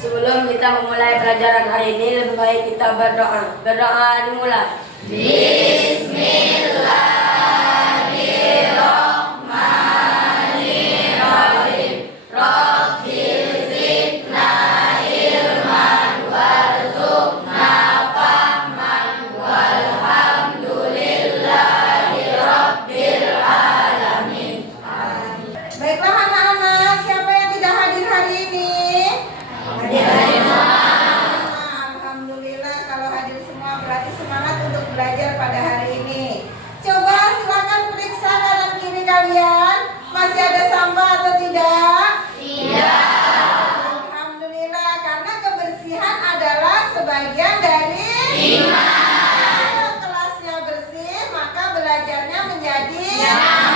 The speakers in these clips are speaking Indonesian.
Sebelum kita memulai pelajaran hari ini, lebih baik kita berdoa. Berdoa dimulai. Bismillahirrahmanirrahim. Rabbil zidna ilman warzuqna fahman walhamdulillahi rabbil alamin. Baiklah anak-anak, siapa yang tidak hadir hari ini? Alhamdulillah, kalau hadir semua berarti semangat untuk belajar pada hari ini. Coba silakan periksa kanan kiri kalian, masih ada sampah atau tidak? Alhamdulillah, karena kebersihan adalah sebagian dari iman. Kalau kelasnya bersih, maka belajarnya menjadi nyaman.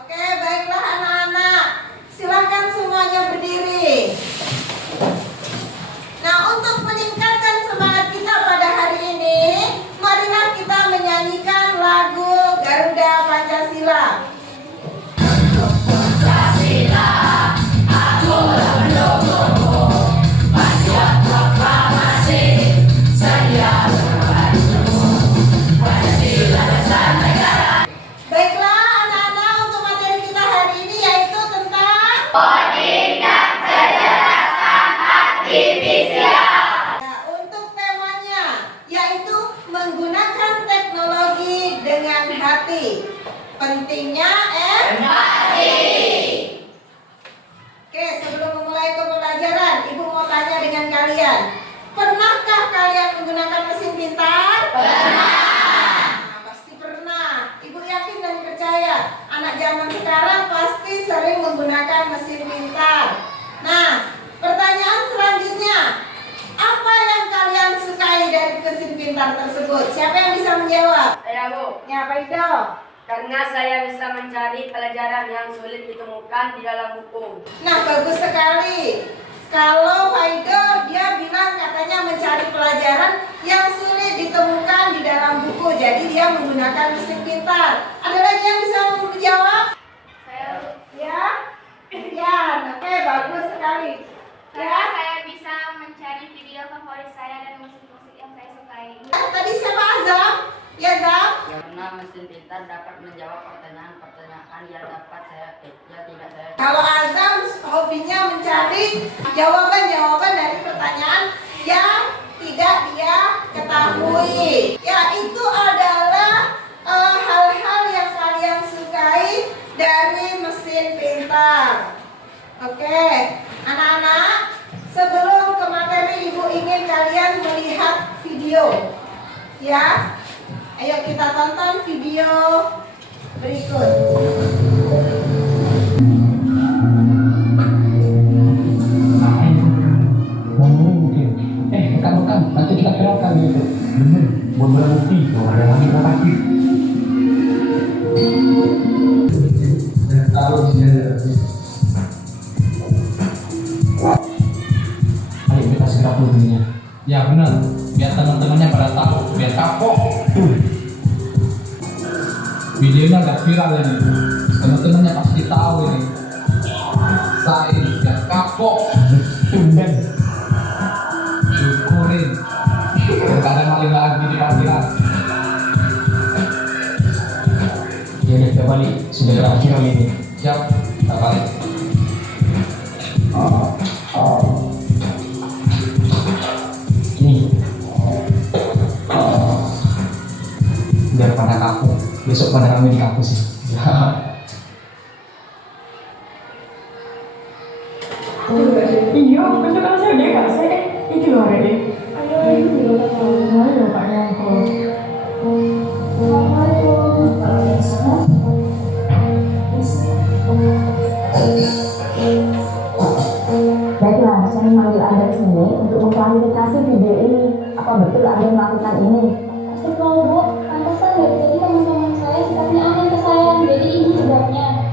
Oke, baiklah anak-anak, silakan semuanya berdiri. Nah, untuk meningkatkan semangat kita pada hari ini, marilah kita menyanyikan lagu Garuda Pancasila. Baiklah anak-anak, untuk materi kita hari ini yaitu tentang ya, untuk temanya yaitu menggunakan teknologi dengan hati. Pentingnya empati. Oke, sebelum memulai ke pelajaran, Ibu mau tanya dengan kalian. Pernahkah kalian menggunakan mesin pintar? Nah, pasti pernah. Ibu yakin dan percaya anak zaman sekarang pasti sering menggunakan mesin pintar. Nah, pertanyaan selanjutnya, apa yang kalian sukai dari mesin pintar tersebut? Siapa yang bisa menjawab? Saya, Bu. Ya, Pak Ido. Karena saya bisa mencari pelajaran yang sulit ditemukan di dalam buku. Nah, bagus sekali. Kalau Faido, dia bilang katanya mencari pelajaran yang sulit ditemukan di dalam buku. Jadi dia menggunakan mesin pintar. Ada lagi yang bisa menjawab? Saya, Ya? Ya, oke, bagus sekali. karena Ya, saya bisa mencari video favorit saya dan musik-musik yang saya sukai. tadi siapa Azam? Ya, Azam? Karena mesin pintar dapat menjawab pertanyaan-pertanyaan yang dapat tidak saya. Kalau Azam hobinya mencari jawaban-jawaban dari pertanyaan yang tidak dia ketahui. Ya, itu adalah hal-hal yang kalian sukai dari mesin pintar. Oke, anak-anak, sebelum ke materi Ibu ingin kalian melihat video. Ya, ayo kita tonton video berikut. Mungkin rekan-rekan nanti kita kenalkan gitu bener buat bukti bahwa ada lagi lokasi dan taruh di sini. Ayo kita segera dulunya. Ya benar, biar teman-temannya pada tahu, biar kapok. Videonya agak viral ini, teman-temannya pasti tahu ini. Saya biar kapok, tumben. Syukurin kadang maling lagi di parkiran. Ya udah kita balik, sudah berakhir kali ini. Siap, kita balik. Nih biar pada kaku, besok pada kami di kampus ya. Iya, betul kan saya dia nggak saya itu loh deh. Ayo ini loh ayo Pak Yanko. Baiklah, saya memanggil Anda ke sini untuk mengklarifikasi video ini. Apa betul Anda melakukan ini? Betul Bu, pantesan dari tadi teman-teman saya sikapnya aneh ke saya, jadi ini sebabnya.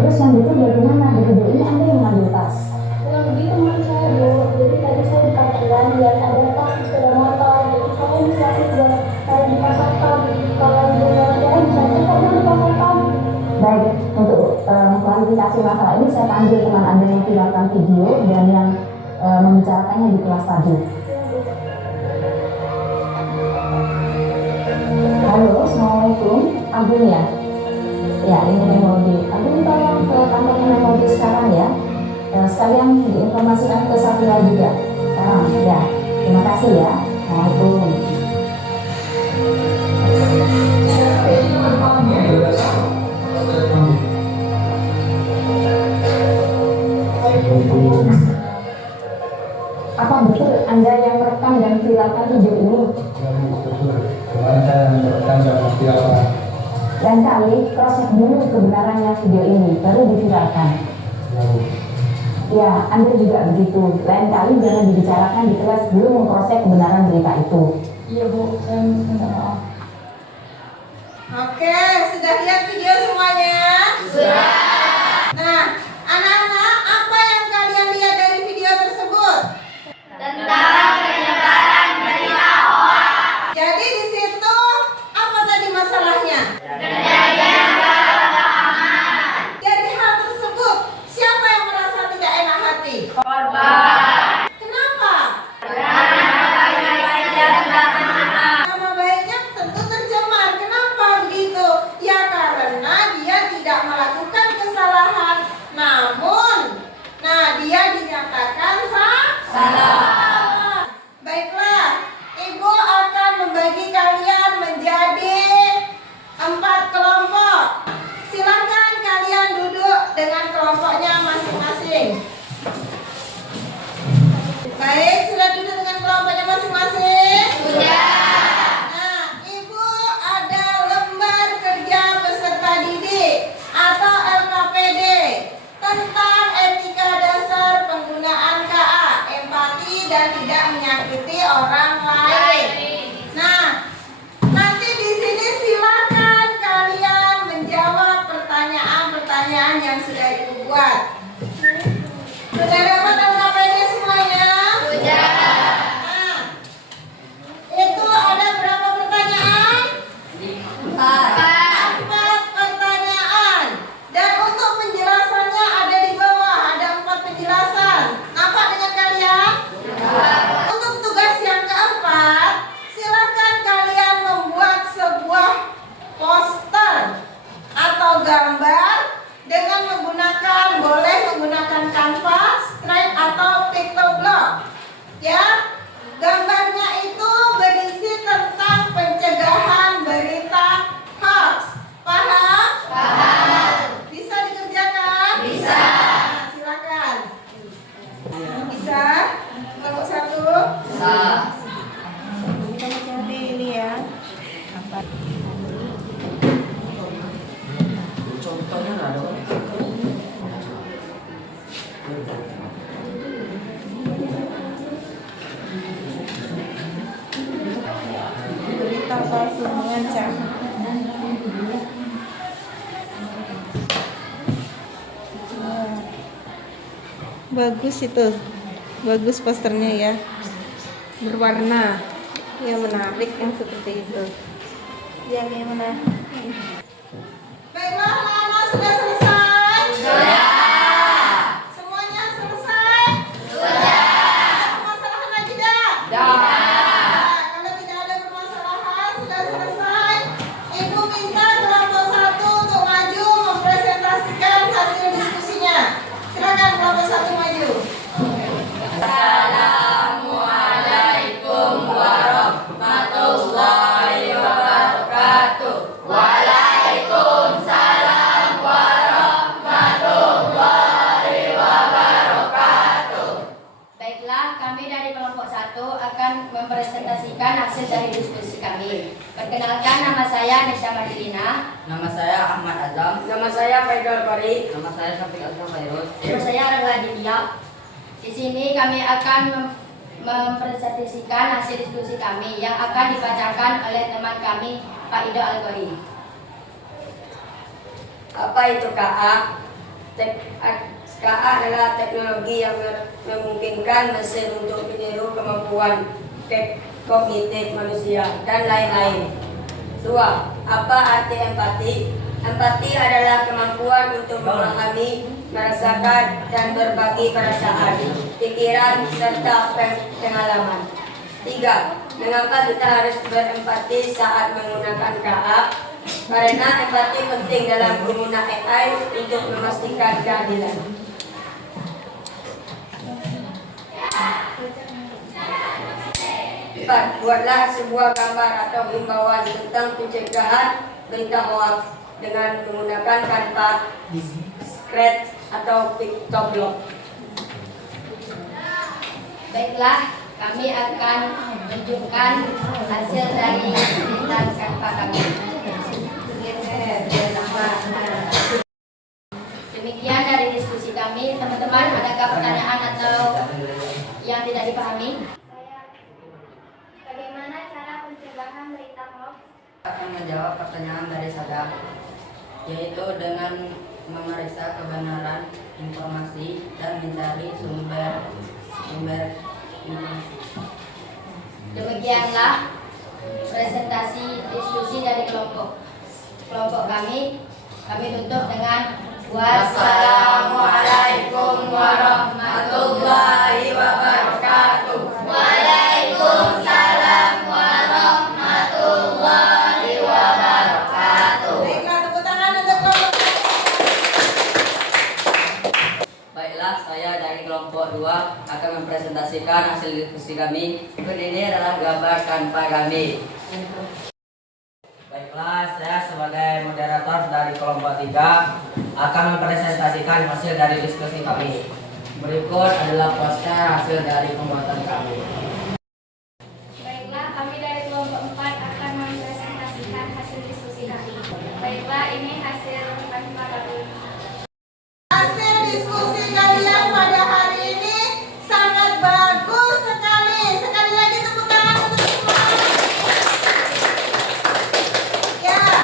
Terus yang itu bagaimana? Di video ini Anda yang mengambil tas. Yang begitu teman saya Bu, jadi tadi saya di parkiran lihat ada tas di sepeda motor, jadi saya inisiatif buat saya dipasangkan. Kalau di pelajaran bisa cepat dipasangkan. Baik, untuk klarifikasi masalah ini saya panggil teman Anda yang memviralkan video dan yang membicarakannya di kelas tadi. Halo, Assalamualaikum. Agung ya? Ya, ini Memodi. Agung tolong ke kantornya Memodi sekarang ya. Sekalian diinformasikan ke Safira juga. Sekarang, ya. Terima kasih ya. Assalamualaikum. Apa betul Anda yang merekam dan viralkan video ini? Kemarin saya merekam dan memviralkan. Lain kali proses dulu kebenarannya video ini, baru diviralkan. Ya, Anda juga begitu. Lain kali jangan dibicarakan di kelas, belum memproses kebenaran berita itu. Iya Bu, saya minta maaf. Oke, sudah lihat video semuanya? Sudah. Nah, anak-anak, apa yang kalian lihat dari video tersebut? Tentang penyebaran berita hoax. Jadi di situ apa tadi masalahnya? Kejadian kesalahpahaman. Dari hal tersebut, siapa yang merasa tidak enak hati? Korban. Kenapa? Karena baik-baiknya sudah tercemar. Nama baiknya tentu tercemar. Kenapa begitu? Ya karena dia tidak melakukan kesalahan, namun, dia dinyatakan salah. Baiklah, Ibu akan membagi kalian menjadi 4 kelompok. Silakan kalian duduk dengan kelompoknya masing-masing. Baik, sudah duduk dengan kelompoknya masing-masing? Sudah. Nah, Ibu ada lembar kerja peserta didik atau LKPD tentang etika dasar penggunaan KA, empati dan tidak menyakiti orang lain. Nah, nanti di sini silakan kalian menjawab pertanyaan-pertanyaan yang sudah Ibu buat. Sudah dapat LKPD semuanya? Sudah. Nah, itu ada berapa pertanyaan? 4 pertanyaan. Dan untuk penjelasannya ada di bawah, ada 4 penjelasan. Nampak dengan kalian? Untuk tugas yang keempat, silakan kalian membuat sebuah poster atau gambar dengan boleh menggunakan kanvas, stripe atau pictoblog. Ya, gambarnya itu berisi tentang pencegahan berita hoax. Paham? Paham. Bisa dikerjakan? Bisa. Nah, silakan. Bisa? Kelompok 1? Bisa. Kita cari ini ya. Contohnya nggak ada. Berita palsu mengancam. Bagus itu, bagus posternya ya, berwarna, yang menarik yang seperti itu. Yang mana? Baiklah, anak-anak sudah selesai. Sudah. Semuanya selesai. Sudah. Ada permasalahan lagi tidak? Tidak. Kalau tidak ada permasalahan, sudah selesai. Ibu minta kelompok 1 untuk maju mempresentasikan hasil diskusinya. Silakan kelompok 1 maju. Assalamualaikum warahmatullahi wabarakatuh. Waalaikumsalam warahmatullahi wabarakatuh. Baiklah, kami dari kelompok 1 akan mempresentasikan hasil dari diskusi kami. Perkenalkan, nama saya Nesya Madilina. Nama saya Ahmad Azam. Nama saya Faidul Qari. Nama saya Syafiq Azhar Khairul. Nama saya Rangga Aditya. Di sini kami akan mempresentasikan hasil diskusi kami yang akan dibacakan oleh teman kami, Pak Ido Al-Qori. Apa itu KA? KA adalah teknologi yang memungkinkan mesin untuk meniru kemampuan kognitif manusia dan lain-lain. 2. Apa arti empati? Empati adalah kemampuan untuk memahami merasakan dan berbagi perasaan, pikiran, serta pengalaman. 3. Mengapa kita harus berempati saat menggunakan KA? Karena empati penting dalam pengguna AI untuk memastikan keadilan. 4. Buatlah sebuah gambar atau himbauan tentang pencegahan berita hoax dengan menggunakan tanpa scratch atau pictoblog. Baiklah, kami akan menunjukkan hasil dari printan Canva kami. Demikian dari diskusi kami. Teman-teman, adakah pertanyaan atau yang tidak dipahami? Bagaimana cara pencegahan berita hoax? Akan menjawab pertanyaan dari saya, yaitu dengan memeriksa kebenaran informasi dan mencari sumber informasi. Demikianlah presentasi diskusi dari kelompok kami. Kami tutup dengan wassalamualaikum warahmatullahi wabarakatuh. Waalaikumsalam warahmatullahi wabarakatuh. Baiklah, tepuk tangan untuk kelompok. Baiklah, saya dari kelompok 2 akan mempresentasikan hasil diskusi kami. Berikut ini adalah gambar Canva kami. Baiklah, saya sebagai moderator dari kelompok 3 akan mempresentasikan hasil dari diskusi kami. Berikut adalah poster hasil dari pembuatan kami. Baiklah, kami dari kelompok 4 akan mempresentasikan hasil diskusi kami. Baiklah, ini hasil Canva kami. Hasil diskusi kalian pada hari ini sangat bagus sekali. Sekali lagi tepuk tangan untuk semua. Ya,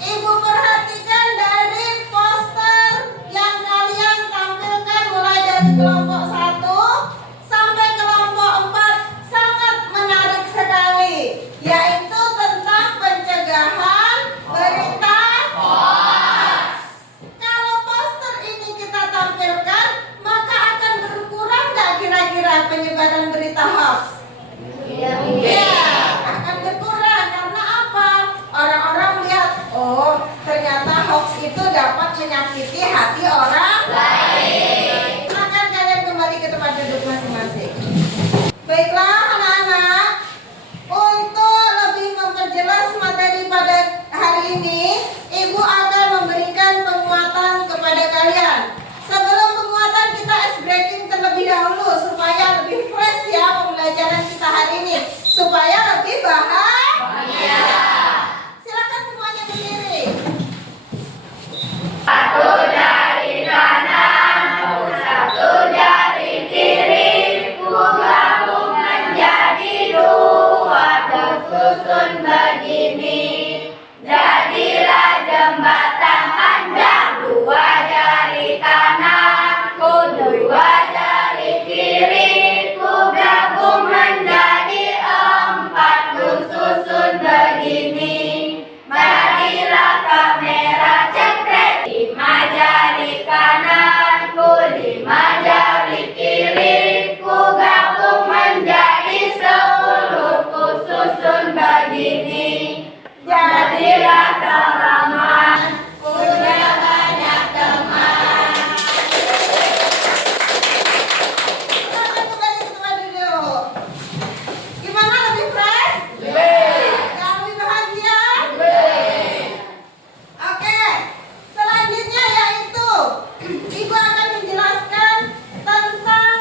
Ibu perhatikan dari poster yang kalian tampilkan mulai dari kelompok 1 sampai kelompok 4 sangat menarik sekali, yaitu tentang pencegahan berita hoax. Kalau poster ini kita tampilkan, maka akan berkurang nggak kira-kira penyebaran berita hoax? Ya, akan berkurang. Karena apa? Orang-orang lihat, oh ternyata hoax itu dapat menyakiti hati orang lain. Silakan kalian kembali ke tempat duduk masing-masing. Baiklah anak-anak, untuk lebih memperjelas materi pada hari ini, Ibu akan memberikan penguatan kepada kalian. Sebelum penguatan, kita ice breaking terlebih dahulu supaya lebih fresh ya pembelajaran kita hari ini, supaya lebih bahagia. Silakan semuanya berdiri. Satu dari kanan, satu dari kiri, ku gabung menjadi 2, tersusun begini. Jadilah jembatan panjang, 2 jari kanan, ku 2 jari kiri, ku gabung menjadi 4, ku susun begini. Jadilah kamera cekrek, 5 jari kanan, ku 5 jari kiri, ku gabung menjadi 10, ku susun begini. Jadilah salaman, punya banyak teman. Silakan kembali ke tempat duduk. Gimana, lebih fresh? Yang lebih bahagia? Oke, selanjutnya yaitu Ibu akan menjelaskan tentang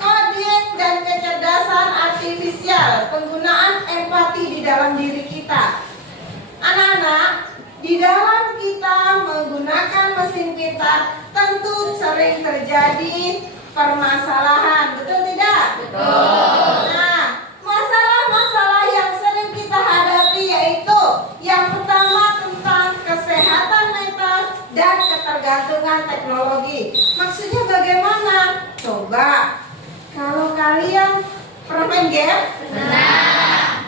coding dan kecerdasan artifisial, penggunaan empati di dalam diri kita. Anak-anak, di dalam kita menggunakan mesin pintar tentu sering terjadi permasalahan, betul tidak? Betul. Nah, masalah-masalah yang sering kita hadapi yaitu yang pertama tentang kesehatan mental dan ketergantungan teknologi. Maksudnya bagaimana? Coba, kalau kalian pernah main game?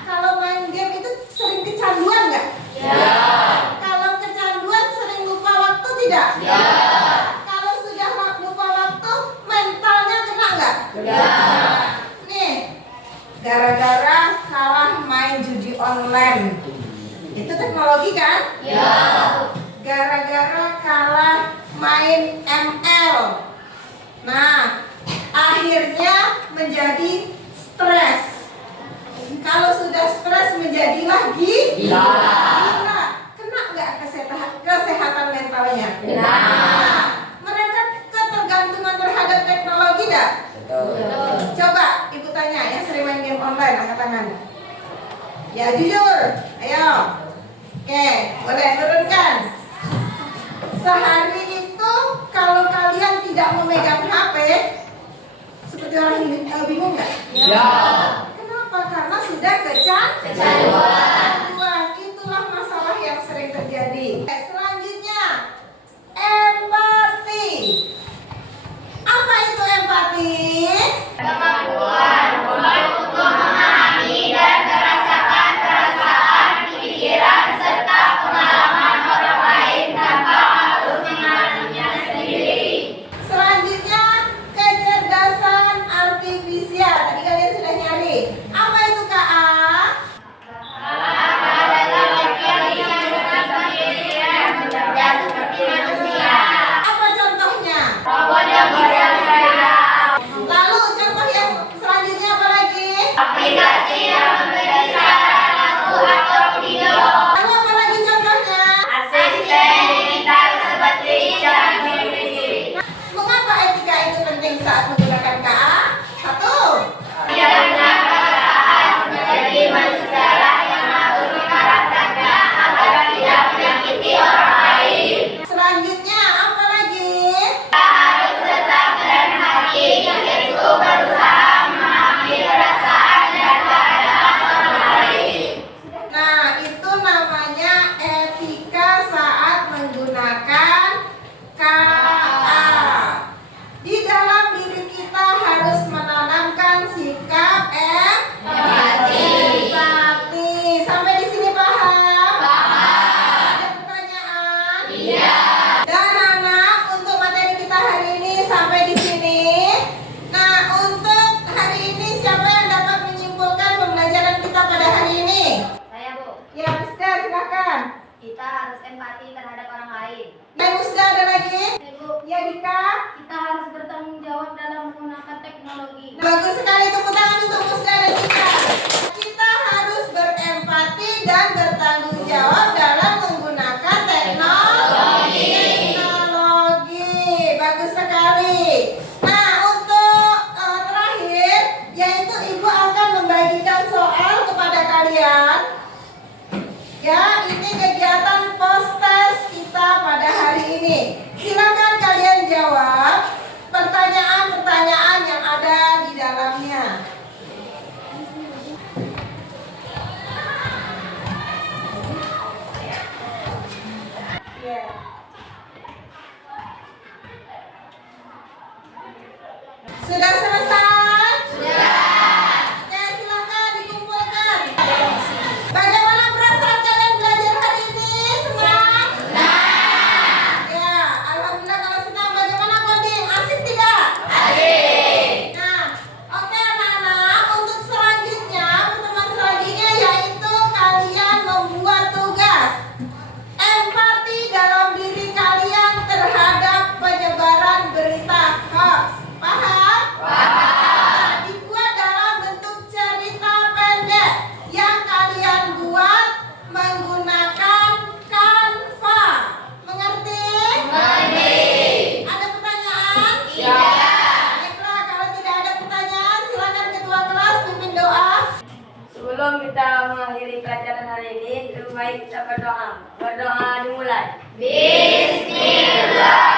Kalau main game itu sering kecanduan nggak? Kalau kecanduan sering lupa waktu tidak? Kalau Nih, gara-gara kalah main judi online. Itu teknologi kan? Ya. Gara-gara kalah main ML. Nah, akhirnya menjadi stres. Kalau sudah stres menjadilah gila. Kena nggak kesehatan mentalnya? Nah, mereka ketergantungan terhadap teknologi nggak? Coba ibu tanya yang sering main game online, angkat tangan. Ya jujur, ayo. Oke, boleh turunkan. Sehari itu kalau kalian tidak memegang HP, seperti orang bingung nggak? Ya. Kenapa? Karena sudah kecanduan. Wah, itulah masalah yang sering terjadi. Selanjutnya, empati. Apa itu empati? Kemampuan untuk memahami dan merasakan perasaan, pikiran, serta pengalaman orang lain tanpa harus mengalaminya sendiri. Selanjutnya, kecerdasan artifisial. Tadi kalian sudah nyari. Apa itu KA? Adalah bagian yang berpikiran bekerja seperti manusia. Apa contohnya? Robot yang bisa bergerak. Lalu contoh yang selanjutnya apa lagi? Aplikasi yang memberi saran lagu atau video. Lalu apa lagi contohnya? Asisten digital seperti ChatGPT. Mengapa etika itu penting saat menggunakan KA? Satu. Tidak punya perasaan, menjadi manusialah yang harus mengharapkannya agar tidak menyakiti orang lain. Selanjutnya apa lagi? Kita harus tetap merendah hati, yaitu berusaha memahami perasaan dan keadaan orang lain. Nah, itu namanya etika saat menggunakan KA. Di dalam diri kita harus menanamkan sikap empati. Sampai di sini paham? Ada pertanyaan? Iya. Dan anak, untuk materi kita hari ini sampai di sini. Nah, untuk hari ini siapa yang dapat menyimpulkan pembelajaran kita pada hari ini? Saya, Bu. Ya, Musda, silakan. Kita harus empati terhadap orang lain. Dan Musda ada lagi? Ibu, Ya, Dika. kita harus bertanggung jawab dalam menggunakan teknologi. Bagus sekali, tepuk tangan untuk Musda dan Dika. Kita harus berempati dan bertanggung jawab dalam menggunakan teknologi. Bagus sekali. Nah, untuk terakhir, yaitu Ibu akan membagikan soal kepada kalian. Ya, ini kegiatan post-test kita pada hari ini. Silakan kalian jawab pertanyaan-pertanyaan yang ada di dalamnya. Ya. Sudah selesai? Sudah. Oke, silakan dikumpulkan. Bagaimana perasaan kalian belajar hari ini? Senang? Senang. Ya, alhamdulillah kalau senang. Bagaimana coding? Asik tidak? Asik. Nah, oke anak-anak, untuk selanjutnya, pertemuan selanjutnya yaitu kalian membuat tugas empati dalam diri kalian terhadap penyebaran berita hoax. Paham? Paham. Dibuat dalam bentuk cerita pendek yang kalian buat menggunakan Canva. Mengerti? Mengerti. Ada pertanyaan? Tidak. Baiklah, kalau tidak ada pertanyaan, silakan ketua kelas pimpin doa. Sebelum kita mengakhiri pelajaran hari ini, lebih baik kita berdoa. Berdoa dimulai. Bismillah.